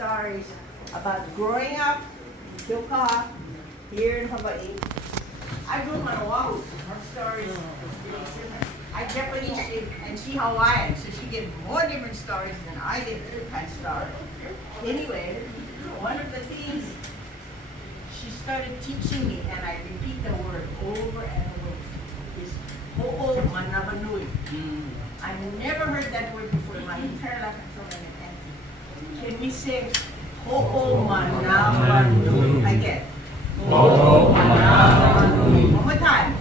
stories about growing up in Kyoka, here in Hawaii. I grew up on Oahu. Her stories I Japanese and she Hawaiian, so she gave more different stories than I did that story. Anyway, one of the things she started teaching me, and I repeat the word over and over, is ho'o manawanui. I've never heard that word before in my entire life until I met Auntie. Can we say ho'o manawanui again? Ho'o manawanui. One more time.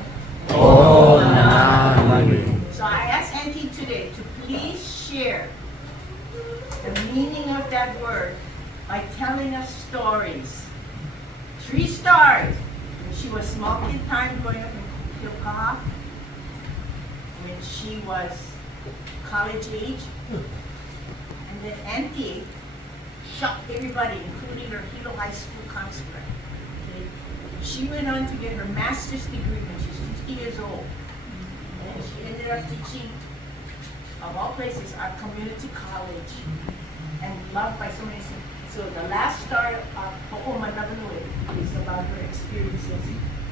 Ho'o manawanui. So I asked Auntie today to please share the meaning of that word by telling us stories. 3 stories. When she was small kid time growing up in Kyoka, when she was college age, and then Auntie shocked everybody, including her Hilo High School counselor. Okay? She went on to get her master's degree when she was 50 years old. And she ended up teaching, of all places, our community college, and loved by so many. So the last story of Ho'o Manawanui is about her experiences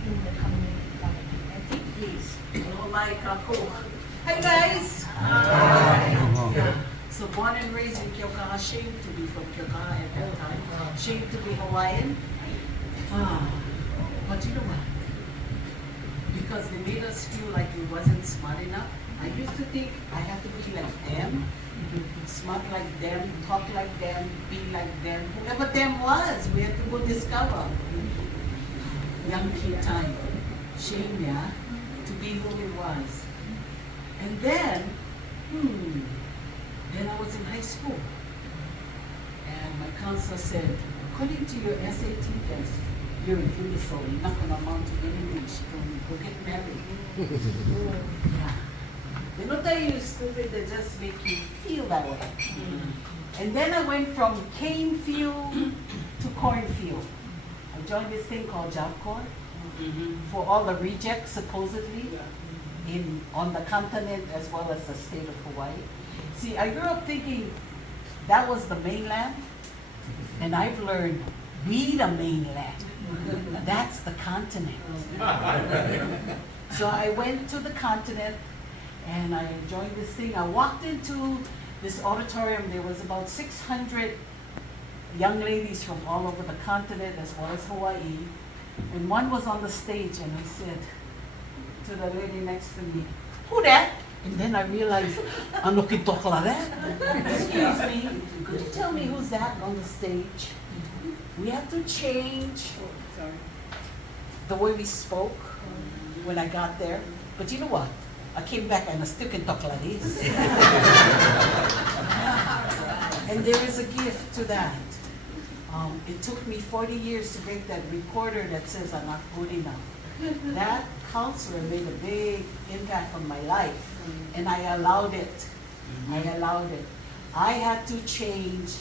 in the community college. Auntie, please. Oh my kako. Hi guys! Hi. So born and raised in Kyoka, ashamed to be from Kyoka at that time, ashamed to be Hawaiian. But you know what? Because they made us feel like we wasn't smart enough. I used to think I have to be like them, smart like them, talk like them, be like them. Whoever them was, we had to go discover. Young kid time. Shame, yeah, to be who we was. And then I was in high school. And my counselor said, according to your SAT test, you're in uniform, you're not going to amount to anything. Go get married. Yeah. They don't tell you stupid, they just make you feel that way. And then I went from cane field to cornfield. I joined this thing called Job Corps for all the rejects, supposedly, on the continent as well as the state of Hawaii. See, I grew up thinking that was the mainland, and I've learned we the mainland. That's the continent. So I went to the continent, and I joined this thing. I walked into this auditorium. There was about 600 young ladies from all over the continent as well as Hawaii. And one was on the stage, and I said to the lady next to me, "Who that?" And then I realized, I'm looking to that. Excuse me, could you tell me who's that on the stage? We had to change the way we spoke when I got there. But you know what? I came back and I still can talk like this. And there is a gift to that. It took me 40 years to make that recorder that says I'm not good enough. That counselor made a big impact on my life, and I allowed it. I allowed it. I had to change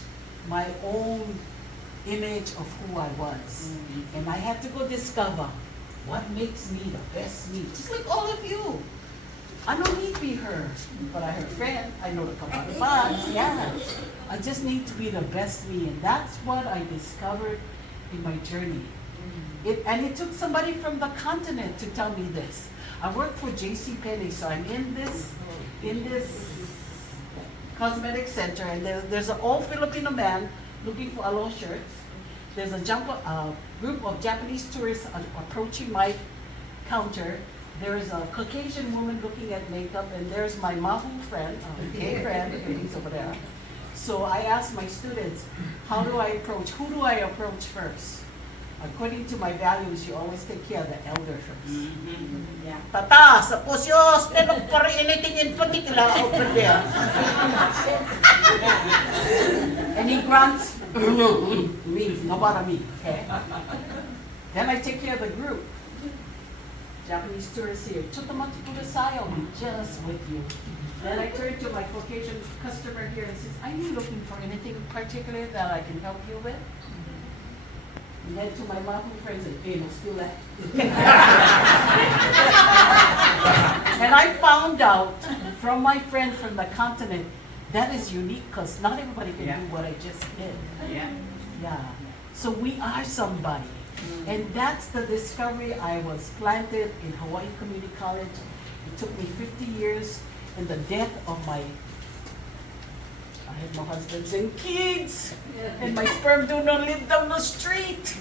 my own image of who I was. And I had to go discover what makes me the best me, just like all of you. I don't need to be her, but I'm her friend. I know the kapatabas, yeah. I just need to be the best me, and that's what I discovered in my journey. And it took somebody from the continent to tell me this. I work for JCPenney, so I'm in this cosmetic center, and there's an old Filipino man looking for aloe shirts. There's a group of Japanese tourists approaching my counter. There's a Caucasian woman looking at makeup, and there's my mahu friend, gay friend, he's over there. So I asked my students, who do I approach first? According to my values, you always take care of the elder first. Yeah. Tata, suppose you stand up for anything in particular over there. And he grunts, me, no bother me, okay? Then I take care of the group. Japanese tourists here, Chotomati kudasai, I'll be just with you. Then I turn to my Caucasian customer here and says, are you looking for anything in particular that I can help you with? And then to my Mahu friends, hey, no, still that. And I found out from my friend from the continent that is unique because not everybody can Yeah. do what I just did. Yeah. Yeah. So we are somebody. And that's the discovery. I was planted in Hawaii Community College. It took me 50 years, and the death of I had no husbands and kids, and my sperm donor lived down the street.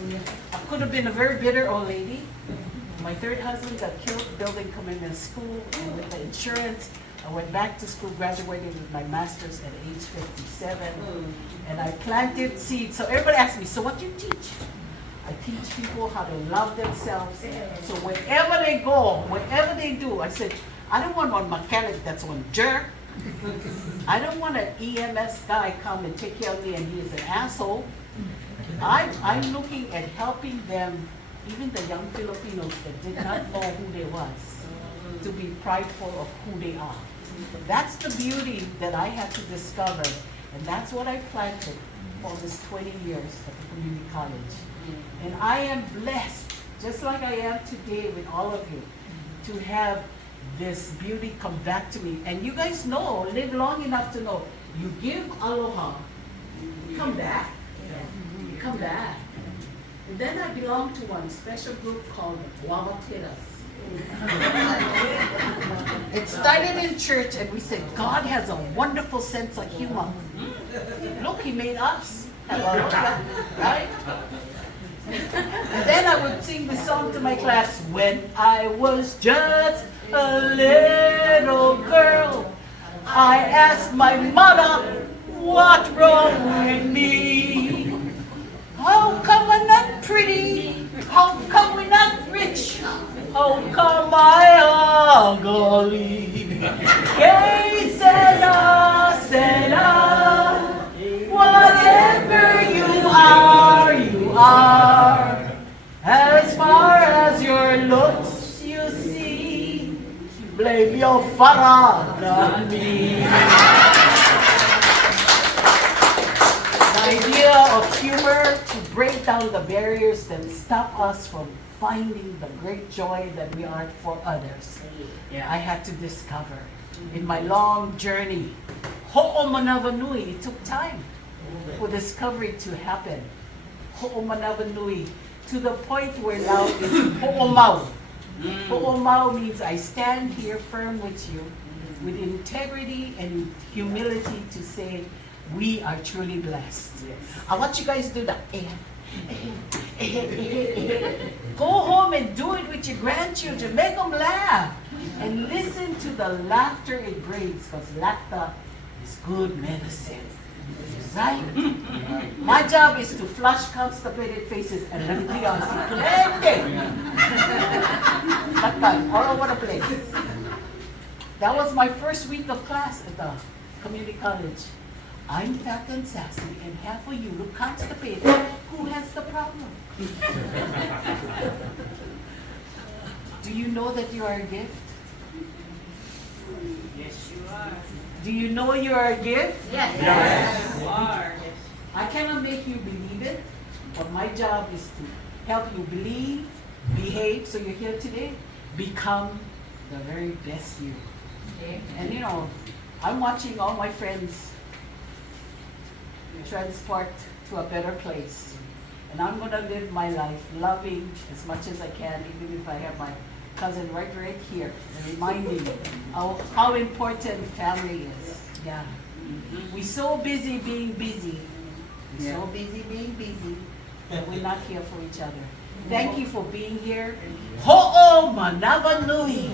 I could have been a very bitter old lady. My third husband got killed building commitment school, and with the insurance, I went back to school, graduated with my master's at age 57, and I planted seeds. So everybody asks me, so what do you teach? I teach people how to love themselves. So wherever they go, whatever they do, I said, I don't want one mechanic that's one jerk. I don't want an EMS guy come and take care of me and he is an asshole. I'm looking at helping them, even the young Filipinos that did not know who they was, to be prideful of who they are. That's the beauty that I had to discover, and that's what I planted for this 20 years at the community college. And I am blessed, just like I am today with all of you, to have this beauty come back to me. And you guys know, live long enough to know, you give aloha, you come back, you come back. And then I belong to one special group called Wawatiras. It started in church, and we said, God has a wonderful sense of humor. Look, he made us. Right? And then I would sing the song to my class, when I was just a little girl, I asked my mother, what's wrong with me? How come I'm not pretty? How come we're not rich? How come I ugly? Que sera, sera. Whatever you are, you are. As far as your looks you see, blame your father, not me. The idea of humor to break down the barriers that stop us from finding the great joy that we are for others. Yeah. I had to discover in my long journey. Ho'o manawa nui, it took time for discovery to happen. Ho'o manawa nui, to the point where now it's ho'o mau. Ho'o mau means I stand here firm with you with integrity and humility to say we are truly blessed. I want you guys to do that. Go home and do it with your grandchildren. Make them laugh. And listen to the laughter it brings, because laughter is good medicine. Right? My job is to flush constipated faces and let me on all over the place. That was my first week of class at the community college. I'm fat and sassy, and half of you look constipated. Who has the problem? Do you know that you are a gift? Yes, you are. Do you know you are a gift? Yes. Yes, you are. I cannot make you believe it, but my job is to help you believe, behave, so you're here today, become the very best you. And you know, I'm watching all my friends transport to a better place. And I'm gonna live my life loving as much as I can, even if I have my cousin right here, reminding me how important family is. Yeah. We're so busy being busy. We're so busy being busy that we're not here for each other. Thank you for being here. Ho'o manawa nui.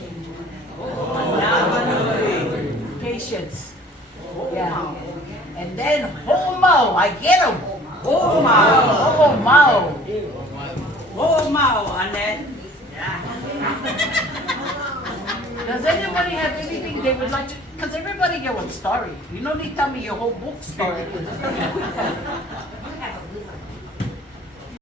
Patience. Yeah. And then Ho'omau, I get them. Ho'omau. Annette. Does anybody have anything they would like to? Because everybody get one story. You don't need to tell me your whole book story.